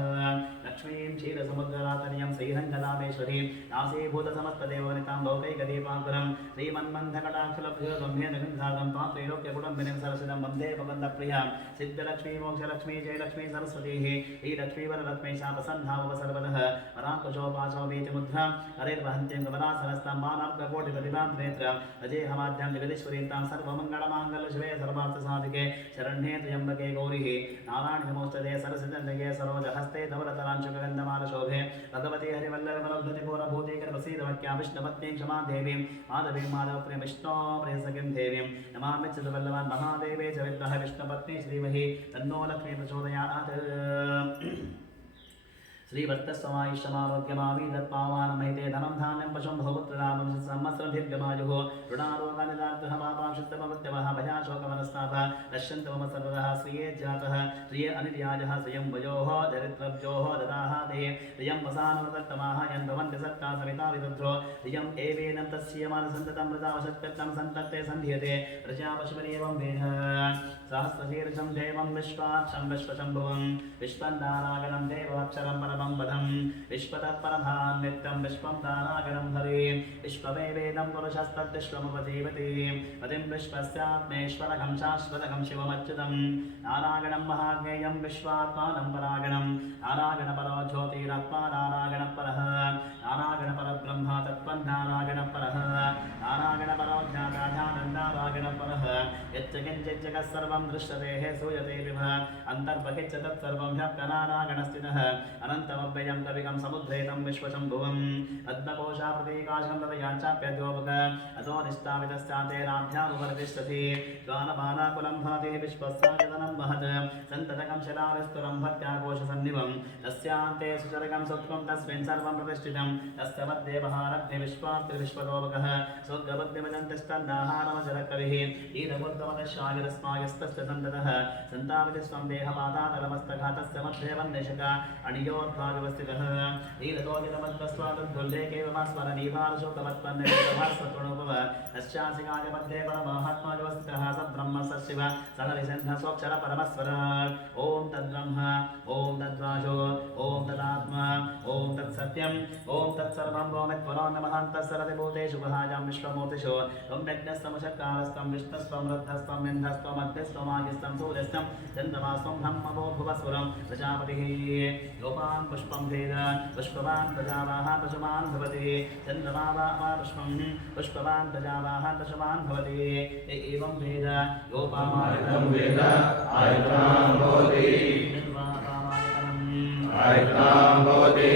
लक्ष्मीं क्षीरसमुद्ररातनीयं श्रीरङ्गदामेश्वरीं नासीभूतसमस्तदेववनितां लौकैकदीपाङ्कुरं श्रीमन्मन्थकटाक्षलब्धगम्भेन गन्धागं त्वां त्रैलोक्यकुटुम्बिनीं सरसिदं वन्दे प्रबन्धप्रियां सिद्धलक्ष्मी मोक्षलक्ष्मी जयलक्ष्मी सरस्वतीः श्रीलक्ष्मी वरलक्ष्मी शापसन्धावसर्वतः पराङ्कुशोपाशो वीतिमुद्रां हरेर्वहन्त्यं कमलासनस्तां मानार्ककोटिप्रतिभां नेत्रम् अजेहमाद्यां जगदीश्वरीं तां सर्वमङ्गलमाङ्गल्यशिवे सर्वार्थसाधिके शरण्ये त्र्यम्बके गौरिः नारायण नमोस्तुते सरसिदन्दके सरोजहस्ते धवलतरांशुगन्धमालशोभे भगवती हरिवल्लभमलब्धतिपूर्णभूते गर्भसीदवक्या विष्णुपत्नीं क्षमा देवीं माधवीं माधवप्रिय विष्णो प्रियसखीं देवीं नमामि चिदवल्लभान् महादेवे च विद्महे विष्णुपत्नी श्रीमहि तन्नो लक्ष्मी प्रचोदयात् श्रीवर्तस्वमायुष्यमारोग्यमावीदत्पावानमहिते धनं धान्यं पशुं बहुपुत्ररामं संवत्सरदीर्घमायुः ऋणारोगानिदार्थहमापांशुद्धमवत्यवः भयाशोकमनस्तापः नश्यन्तु मम सर्वतः श्रिये जातः श्रिये अनिर्याजः श्रियं वयोः दरिद्रव्योः ददाः ते श्रियं वसानवदत्तमाः यन् भवन्ति सत्ता सविता विदध्रो श्रियम् एवेनं तस्यमानसन्ततं मृतावशत्कृतं सन्तत्ते सन्ध्यते प्रजापशुपदेवं वेद सहस्रशीर्षं देवं विश्वाक्षं विश्वशम्भुवं विश्वन्दानागणं देवमक्षरं परमं पदं विश्वतः परधां नित्यं विश्वं दानागणं हरे विश्वमेवेदं पुरुषस्तद्विश्वमुपजीवति पतिं विश्वस्यात्मेश्वरकं शाश्वतकं शिवमच्युतं नारायणं महाज्ञेयं विश्वात्मानं परागणं नारायणपरो ज्योतिरात्मा नारायणपरः नारायणपरब्रह्म तत्त्वन्नारायणपरः नारायणपरो ज्ञाताजानन्दारायणपरः यच्च किञ्चित् जगत् सर्वं दृश्यते सूयते विभ अन्तर्बहिश्च तत्सर्वं ह्यप्यनारायणस्थितः अनन्तमव्ययं कविकं समुद्रेतं विश्वशम्भुवं पद्मकोशा प्रतीकाशं तदयाचाप्यद्योपक अतो निष्ठावितश्चातेराभ्यामुपरतिष्ठति ज्वालबालाकुलं भाति विश्वस्यायतनं महत् सन्ततकं शिलाविस्तुरं भक्त्याकोशसन्निभं तस्यान्ते सुचरकं सूक्ष्मं तस्मिन् सर्वं प्रतिष्ठितं तस्य मध्येवहारग्निविश्वास्त्रिविश्वतोपकः सोद्गबुद्धिमजन्तिष्ठन्नाहारमजरकविः ईदबुद्धमदशागिरस्मायस्तस्य सन्ततः सन्ताविति स्वं देहपादातलमस्तकः तस्य मध्ये वन्देशक अणियोर्भागवस्थितः नीलतोगितमद्वस्वादुर्लेखेवस्मरणीभारशोकवत्पन्नेभास्वतृणोपव तस्यासिकाय मध्ये परमात्माजवस्थितः स ब्रह्म स शिव स हरिसिन्धसोऽक्षर परमस्वर ॐ तद्ब्रह्म ॐ तद्वाचो ॐ तदात्मा ॐ तत्सत्यम् ॐ तत्सर्वं गोमित्वरो नमः तत्सरतिभूतेषु गुहायां विश्वमूर्तिषु त्वं यज्ञस्तमशक्तारस्त्वं विष्णुस्त्वं रुद्धस्त्वं इन्द्रस्त्वं अग्निस्त्वमागिस्त्वं सूर्यस्त्वं चन्द्रमास्त्वं ब्रह्मवो भुवस्वरं प्रजापतिः योपान् पुष्पं भेद पुष्पवान् प्रजावाः पशुमान् भवति चन्द्रमावा पुष्पं पुष्पवान् प्रजावाः पशुमान् भवति एवं भेद योपामायतं वेद आयतनं भवति आयतनं भवति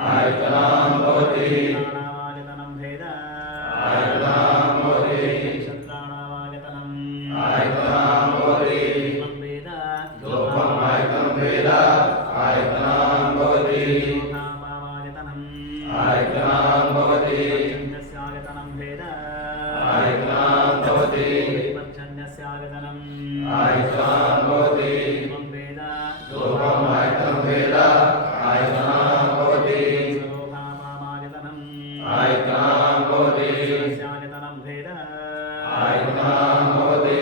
आयतनं भवति प्राणावायतनं भेद आयतनं भवति शत्राणावायतनं आयतनं भवति वेद योगम् आयतनं वेद आयतनं भवति योगापावायतनं आयतनं भवति पर्जन्यस्यायतनं भेद आयतनं भवति पर्जन्यस्यायतनं आयतनं भवति वेद योगम् आयतनं वेद आयतनं भवति योगापावायतनं आयतनं भवति स्यायतनं भेद आयतनं भवति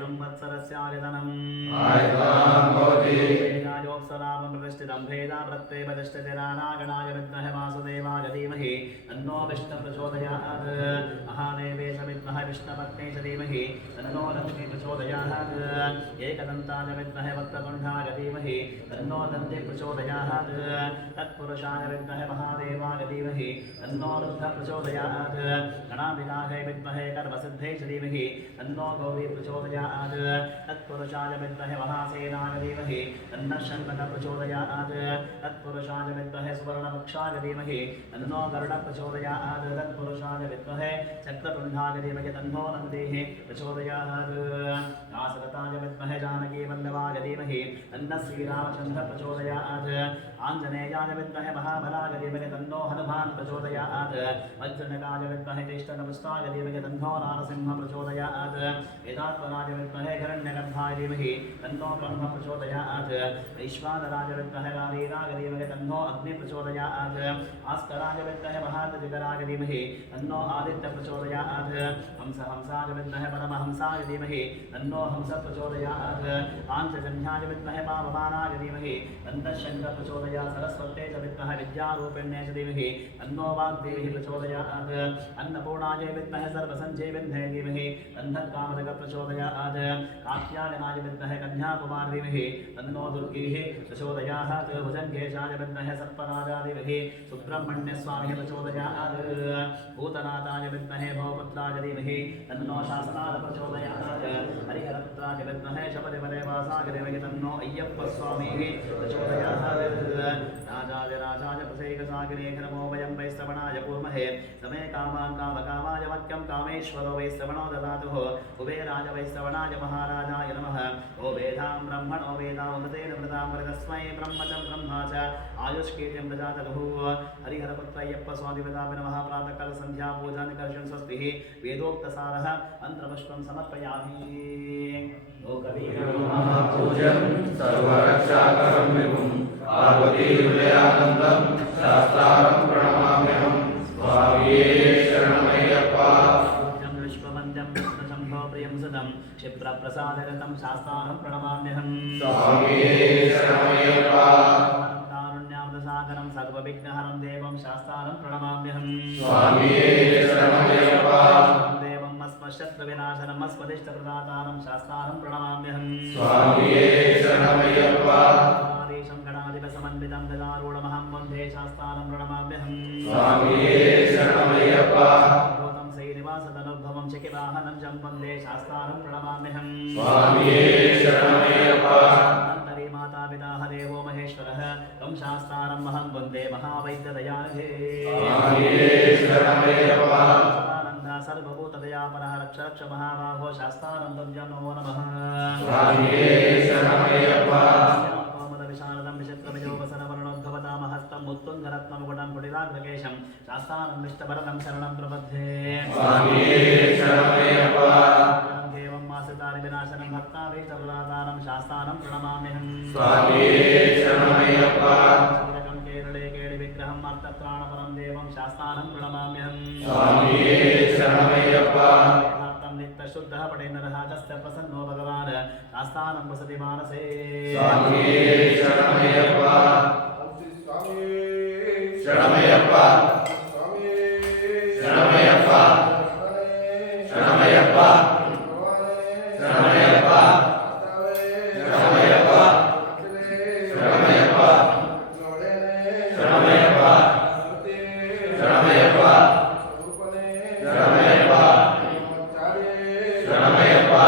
संवत्सरस्यायतनं आयतनं भवति वेदायोत्सरामं प्रतिष्ठितं भेदा प्रत्यय प्रतिष्ठिते नारायणाय विद्महे वासुदेवाय धीमहि तन्नो विष्णुः प्रचोदयात् महादेवेश विद्महे विष्णुपत्न्यै च धीमहि तन्नो लक्ष्मी प्रचोदयात् एकदन्ताय विद्महे वक्रतुण्डाय धीमहि तन्नो दन्ती प्रचोदयात् तत्पुरुषाय विद्महे महादेवाय धीमहि तन्नो रुद्रः प्रचोदयात् गणाधिकाय विद्महे कर्मसिद्ध्यै च धीमहि तन्नो गौरी प्रचोदयात् तत्पुरुषाय विद्महे महासेनाय धीमहि तन्नः शण्डकः प्रचोदयात् तत्पुरुषाय विद्महे सुवर्णवक्षाय धीमहि तन्नो गरुडः प्रचोदयात् तत्पुरुषाय विद्महे चक्रतुण्डाय धीमहि तन्नो नन्दिः प्रचोदयात् दाशरथाय विद्महे जानकीवल्लभाय धीमहि तन्नः श्रीरामचन्द्रः प्रचोदयात् आञ्जनेयाय विद्महे महाबलाय धीमहि तन्नो हनुमान् प्रचोदयात् वज्रनकाय विद्महे ज्येष्ठनपुष्टाय धीमहि तन्नो नारसिंहः प्रचोदयात् वेदात्मनाय विद्महे हिरण्यगर्भाय धीमहि तन्नो ब्रह्म प्रचोदयात् वैश्वानराय विद्महे नारीराय धीमहि तन्नो अग्नि प्रचोदयात् भास्कराय विद्महे महातजिगराय धीमहि तन्नो आदित्य प्रचोदयात् हंसाय विद्महे परमहंसाय धीमहि तन्नो हंस प्रचोदयात् पाञ्चजन्याय विद्महे पावमानाय धीमहि तन्नः शङ्खः प्रचोदयात् सरस्वत्यै च विद्महे विद्यारूपिण्यै च धीमहि तन्नो वाग्देवी प्रचोदयात् अन्नपूर्णाय विद्महे सर्वसञ्जीविन्यै धीमहि तन्नः कामदकः प्रचोदयात् कात्यायनाय विद्महे कन्याकुमार धीमहि तन्नो दुर्गेः प्रचोदयात् भुजङ्गेशाय विद्महे सर्पराजा धीमहि सुब्रह्मण्यस्वामिः प्रचोदयात् भूतनाथाय विद्महे भवपुत्राय धीमहि तन्नो शासनाथ प्रचोदयात् हरिहरपुत्राय विद्महे शबरिमले वासाय धीमहि तन्नो अय्यप्पस्वामिः प्रचोदयात् राजाय प्रसेकसागरे नमो वयं वै श्रवणाय कुर्महे समे कामान् कामकामाय वाक्यं कामेश्वरो वै श्रवणो ददातुः कुबेराय वै श्रवणाय महाराजाय नमः ओ वेदां ब्रह्मणो वेदामृतेन मृतामृतस्मै ब्रह्मचं ब्रह्मा च आयुष्कीर्तिं प्रजातगुः हरिहरपुत्रय्यप्पस्वामिपदाय नमः प्रातःकाल सन्ध्या पूजन कर्षण स्वस्तिः वेदोक्तसारः मन्त्रपुष्पं समर्पयामि पूजन सर्वरक्षाकरं विभुं पार्वती हृदयानन्दं शास्तारं प्रणमाम्यहं स्वामिये शरणमय्यप्पा पूज्यं विश्ववन्द्यं विष्णुशम्भो प्रियं सदं क्षिप्रप्रसादगतं शास्तारं प्रणमाम्यहं स्वामिये शरणमय्यप्पा कारुण्यामृतसागरं सर्वविघ्नहरं देवं शास्तारं प्रणमाम्यहं स्वामिये शरणमय्यप्पा देवं अस्मशत्रुविनाशनम् अस्मदिष्टप्रदातारं शास्तारं प्रणमाम्यहं स्वामिये शरणमय्यप्पा आदेशं गणाधिपसमन्वितं गजारूढमहं वन्दे शास्तारं प्रणमाम्यहं स्वामिये शरणमय्यप्पा गौतम श्रीनिवासतनुद्भवं शिखिवाहनं चं वन्दे शास्तारं प्रणमाम्यहं स्वामिये शरणमय्यप्पा अन्तरे माता पिता देवो महेश्वरः तं शास्तारम् अहं वन्दे महावैद्यदयानिधे स्वामिये शरणमय्यप्पा सर्वभूतदयापरः रक्ष रक्ष महाबाहो शास्तानन्दं च नमो नमः स्वामिये शरणमय्यप्पा विशारदं विचित्रविजोपसरवर्णोद्भवतामहस्तं उत्तुङ्गरत्नमुकुटं कुटिलाग्रकेशं शास्तानं विष्टभरतं शरणं प्रपद्ये स्वामिये शरणमय्यप्पा देवं मासितानि विनाशनं भक्ताभीष्टप्रदातारं शास्तानं प्रणमाम्यहं स्वामिये शरणमय्यप्पा केरळे केळिविग्रहम् अर्थत्राणपरं देवं शास्तानं प्रणमाम्यहं स्वामिये शरणमय्यप्पा नित्यशुद्धः पठेन्नरः तस्य प्रसन्नो भगवान् शास्तानं वसति मानसे स्वामिये शरणमय्यप्पा शरणमय्यप्पा शरणमय्यप्पा शरणमय्यप्पा शरणमय्यप्पा शरणमय्यप्पा शरणमय्यप्पा शरणमय्यप्पा शरणमय्यप्पा शरणमय्यप्पा शरणमय्यप्पा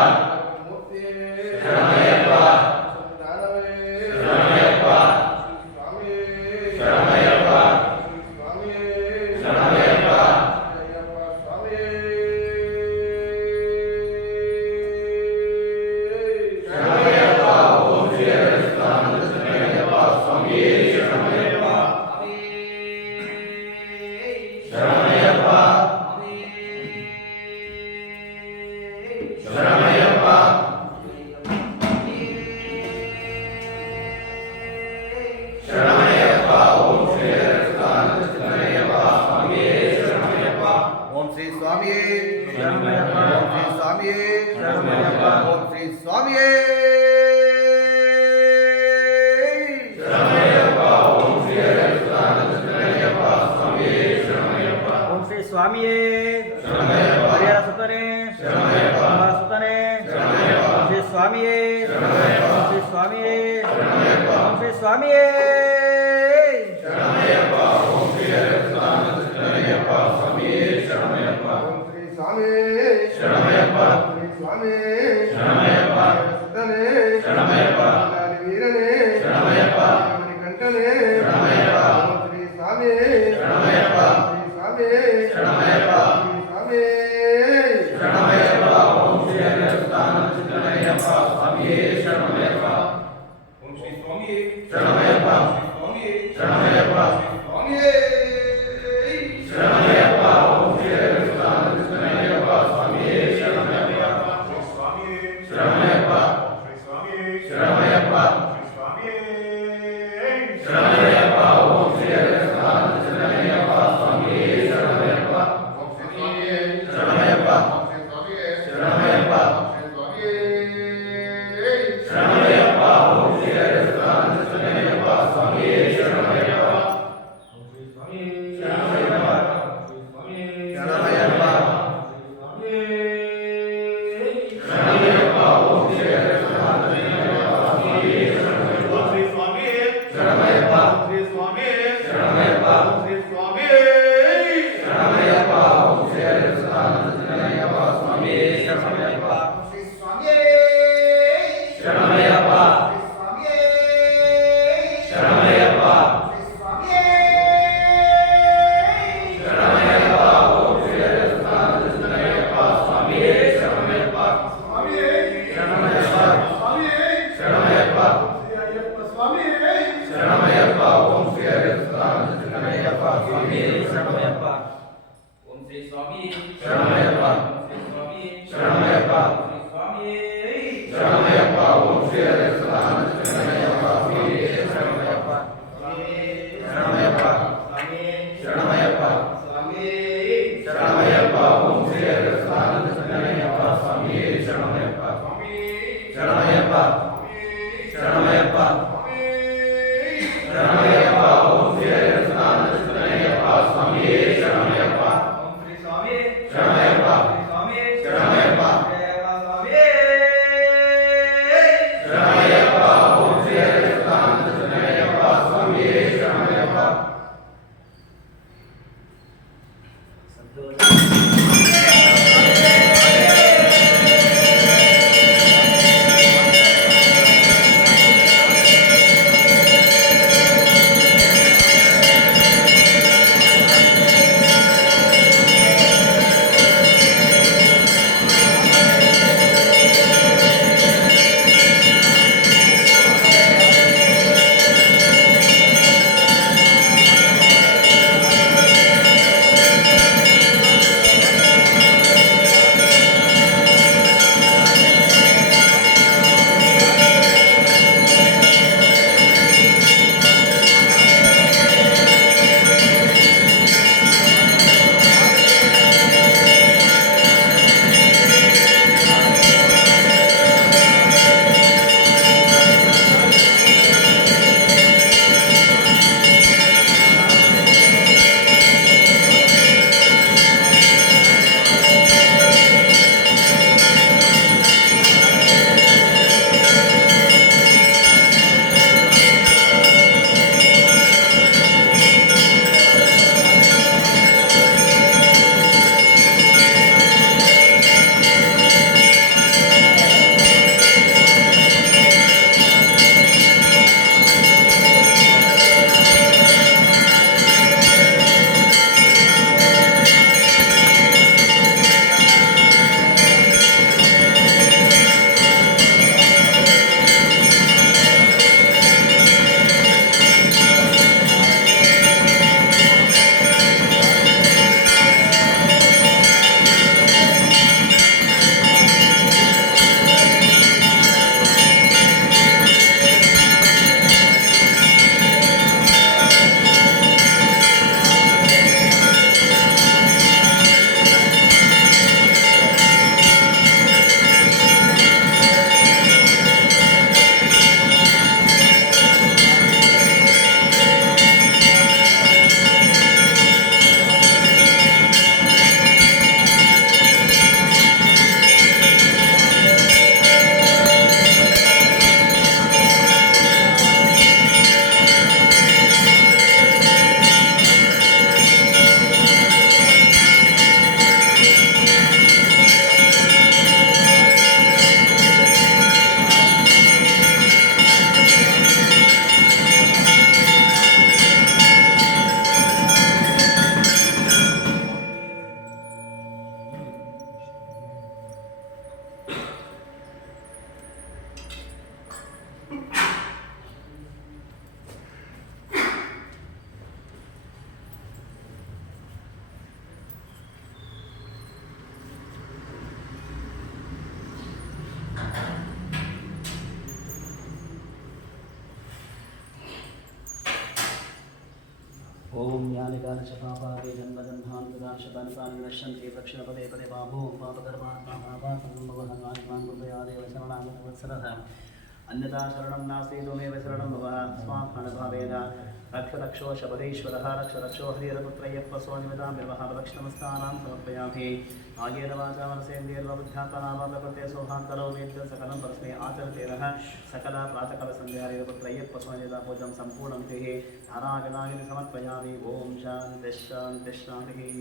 शरणमय्यप्पा शरणमय्यप्पा शरणमय्यप्पा ಶರಣಮಯ್ಯಪ್ಪ ಶರಣಮಯ್ಯಪ್ಪ ಶರಣಮಯ್ಯಪ್ಪ ಓಂ ಶ್ರೀ ಹರಿಹರಸುತಾನಂದಚಂದ್ರಯ್ಯಪ್ಪ ಸ್ವಾಮಿಯೇ ಶರಣಮಯ್ಯಪ್ಪ ಓಂ ಶ್ರೀ ಸ್ವಾಮಿಯೇ ಶರಣಮಯ್ಯಪ್ಪ ಓಂ ಶ್ರೀ ಸ್ವಾಮಿಯೇ ಶರಣಮಯ್ಯಪ್ಪ ಓಂ ಶ್ರೀ ಸ್ವಾಮಿಯೇ ಶರಣಮಯ್ಯಪ್ಪ ಓಂ ಶ್ರೀ ಹರಿಹರಸುತಾನಂದಚಂದ್ರಯ್ಯಪ್ಪ ಸ್ವಾಮಿಯೇ ಶರಣಮಯ್ಯಪ್ಪ ಓಂ ಶ್ರೀ ಸ್ವಾಮಿಯೇ ಶರಣಮಯ್ಯಪ್ಪ ಹರಿಹರ ಸುತನೇ ಶರಣಮಯ್ಯಪ್ಪ ಕುಮಾರ ಸುತನೇ ಶರಣಮಯ್ಯಪ್ಪ ಓಂ ಶ್ರೀ ಸ್ವಾಮಿಯೇ ಶರಣಮಯ್ಯಪ್ಪ ಓಂ ಶ್ರೀ ಸ್ವಾಮಿಯೇ ಶರಣಮಯ್ಯಪ್ಪ ಓಂ ಶ್ರೀ ಸ್ವಾಮಿಯೇ ಶರಣಮಯ್ಯಪ್ಪ ಓಂ ಶ್ರೀ ಹರಿಹರಸುತಾನಂದಚಂದ್ರಯ್ಯಪ್ಪ ಸ್ವಾಮಿಯೇ ಶರಣಮಯ್ಯಪ್ಪ ಓಂ ಶ್ರೀ ಸ್ವಾಮಿಯೇ ಶರಣಮಯ್ಯಪ್ಪ ಶ್ರೀ ಸ್ವಾಮಿಯೇ ಶರಣಮಯ್ಯಪ್ಪ ಸುತ್ತನೇ ಶರಣಮಯ್ಯಪ್ಪ ವೀರನೇ ಶರಣಮಯ್ಯಪ್ಪ ಮಣಿಕಂಠನೇ ಶರಣಮಯ್ಯಪ್ಪ ಓಂ ಶ್ರೀ ಸ್ವಾಮಿಯೇ ಶರಣಮಯ್ಯಪ್ಪ ಶ್ರೀ ಸ್ವಾಮಿಯೇ ಶರಣಮಯ್ಯಪ್ಪ ಶ್ರೀ ಸ್ವಾಮಿಯೇ ಶರಣಮಯ್ಯಪ್ಪ ಓಂ ಶ್ರೀ ಹರಿಹರಸುತಾನಂದಚಂದ್ರಯ್ಯಪ್ಪ ಸ್ವಾಮಿಯೇ ಶರಣಮಯ್ಯಪ್ಪ ಓಂ ಶ್ರೀ ಸ್ವಾಮಿಯೇ ಶರಣಮಯ್ಯಪ್ಪ ಸ್ವಾಮಿಯೇ ಶರಣಮಯ್ಯಪ್ಪ ಸ್ವಾಮಿಯೇ ಶರಣಮಯ್ಯಪ್ಪ ಓಂ ಶ್ರೀ ಹರಿಹರಸುತಾನಂದಚಂದ್ರಯ್ಯಪ್ಪ ಸ್ವಾಮಿಯೇ ಶರಣಮಯ್ಯಪ್ಪ ಸ್ವಾಮಿಯೇ ಶರಣಮಯ್ಯಪ್ಪ ಶ್ರೀ ಸ್ವಾಮಿಯೇ ಶರಣಮಯ್ಯಪ್ಪ ಶ್ರೀ ಸ್ವಾಮಿಯೇ ಶರಣಮಯ್ಯಪ್ಪ ಓಂ ಶ್ರೀ ಹರಿಹರಸುತಾನಂದಚಂದ್ರಯ್ಯಪ್ಪ ಸ್ವಾಮಿಯೇ ಶರಣಮಯ್ಯಪ್ಪ ಓಂ ಶ್ರೀ ಸ್ವಾಮಿಯೇ ಶರಣಮಯ್ಯಪ್ಪ ಓಂ ಶ್ರೀ ಸ್ವಾಮಿಯೇ ಶರಣಮಯ್ಯಪ್ಪ ಓಂ ಶ್ರೀ ಸ್ವಾಮಿಯೇ ಶರಣಮಯ್ಯಪ್ಪ ಓಂ ಶ್ರೀ ಹರಿಹರಸುತಾನಂದಚಂದ್ರಯ್ಯಪ್ಪ ಸ್ವಾಮಿಯೇ ಶರಣಮಯ್ಯಪ್ಪ ಓಂ ಶ್ರೀ ಸ್ವಾಮಿಯೇ ಶರಣಮಯ್ಯಪ್ಪ ಶ್ರೀ ಸ್ವಾಮಿಯೇ ಶರಣಮಯ್ಯಪ್ಪ ಸ್ವಾಮಿಯೇ ಶರಣಮಯ್ಯಪ್ಪ ಓಂ ಶ್ರೀ ಹರಿಹರಸುತಾನಂದಚಂದ್ರಯ್ಯಪ್ಪ ಸ್ವಾಮಿಯೇ ಶರಣಮಯ್ಯಪ್ಪ ಶ್ರೀ ಸ್ವಾಮಿಯೇ ಶರಣಮಯ್ಯಪ್ಪ ಶ್ರೀ ಸ್ವಾಮಿಯೇ ಶರಣಮಯ್ಯಪ್ಪ ಶ್ರೀ ಸ್ವಾಮಿಯೇ ಶರಣಮಯ್ಯಪ್ಪ ಓಂ ಶ್ರೀ ಹರಿಹರಸುತಾನಂದಚಂದ್ರಯ್ಯಪ್ಪ ಸ್ವಾಮಿಯೇ ಶರಣಮಯ್ಯಪ್ಪ ಶ್ರೀ ಸ್ವಾಮಿಯೇ ಶರಣಮಯ್ಯಪ್ಪ ಶ್ರೀ ಸ್ವಾಮಿಯೇ ಶರಣಮಯ್ಯಪ್ಪ ಶ್ರೀ ಸ್ವಾಮಿಯೇ ಶರಣಮಯ್ಯಪ್ಪ ಓಂ ಶ್ರೀ ಹರಿಹರಸುತಾನಂದಚಂದ್ರಯ್ಯಪ್ಪ ಸ್ವಾಮಿಯೇ ಶರಣಮಯ್ಯಪ್ಪ ಸ್ವಾಮಿಯೇ ಶರಣಮಯ್ಯಪ್ಪ ಸ್ವಾಮಿಯೇ ಶರಣಮಯ್ಯಪ್ಪ ಶ್ರೀ ಅಯ್ಯಪ್ಪ ಸ್ವಾಮಿಯೇ ಶರಣಮಯ್ಯಪ್ಪ ಓಂ ಶ್ರೀ ಹರಿಹರಸುತಾನಂದಚಂದ್ರಯ್ಯಪ್ಪ ಸ್ವಾಮಿಯೇ ಶರಣಮಯ್ಯಪ್ಪ ಓಂ ಶ್ರೀ ಸ್ವಾಮಿಯೇ ಶರಣಮಯ್ಯಪ್ಪ ಶ್ರೀ ಸ್ವಾಮಿಯೇ ಶರಣಮಯ್ಯಪ್ಪ ಶ್ರೀ ಸ್ವಾಮಿಯೇ ಶರಣಮಯ್ಯಪ್ಪ ಓಂ ಶ್ರೀ ಹರಿಹರಸುತಾನಂದಚಂದ್ರಯ್ಯಪ್ಪ ಸ್ವಾಮಿಯೇ ಶರಣಮಯ್ಯಪ್ಪ ಶರಣಮಯ್ಯಪ್ಪ ಶರಣಮಯ್ಯಪ್ಪ ಶರಣಮಯ್ಯಪ್ಪ ಓಂ ಶ್ರೀ ಹರಿಹರಸುತಾನಂದಚಂದ್ರಯ್ಯಪ್ಪ ಸ್ವಾಮಿಯೇ ಶರಣಮಯ್ಯಪ್ಪ ಶರಣಮಯ್ಯಪ್ಪ ಶರಣಮಯ್ಯಪ್ಪ ಶರಣಮಯ್ಯಪ್ಪ ಓಂ ಶ್ರೀ ಹರಿಹರಸುತಾನಂದಚಂದ್ರಯ್ಯಪ್ಪ ಸ್ವಾಮಿಯೇ ಶರಣಮಯ್ಯಪ್ಪ ಓಂ ಶ್ರೀ ಸ್ವಾಮಿಯೇ ಶರಣಮಯ್ಯಪ್ಪ ಶ್ರೀ ಸ್ವಾಮಿಯೇ ಶರಣಮಯ್ಯಪ್ಪ ಸ್ವಾಮಿಯೇ ಶರಣಮಯ್ಯಪ್ಪ ಓಂ ಶ್ರೀ ಹರಿಹರಸುತಾನಂದಚಂದ್ರಯ್ಯಪ್ಪ ಸ್ವಾಮಿಯೇ ಶರಣಮಯ್ಯಪ್ಪ ಶ್ರೀ ओम ज्ञानिकानि च पापादि जन्मजन्मान् प्रदाशतानि तानि नश्यन्ति दक्षिणपदे पदे बाभो पापकर्मात्मा पापात्मन् कृपयादेव शरणागतवत्सलः अन्यथा शरणं नास्ति त्वमेव शरणं भव स्वात्मनभावेन रक्ष रक्षो शबरीश्वरः रक्ष रक्षो हरिहरपुत्रय्यप्प स्वामिमतां व्यवहारलक्ष्णमस्तानां समर्पयामि आगेन वाचा मनसेन्द्रियर्वबुद्ध्यात्मनामाप्रकृते सोहान्तरो वेद्य सकलं परस्मै आचरतेरः सकला प्रातकालसन्ध्याहरिहरपुत्रय्यप्प स्वामिमता पूजं सम्पूर्णं देहे नारायणाय समर्पयामि ओम शान्तिः शान्तिः शान्तिः।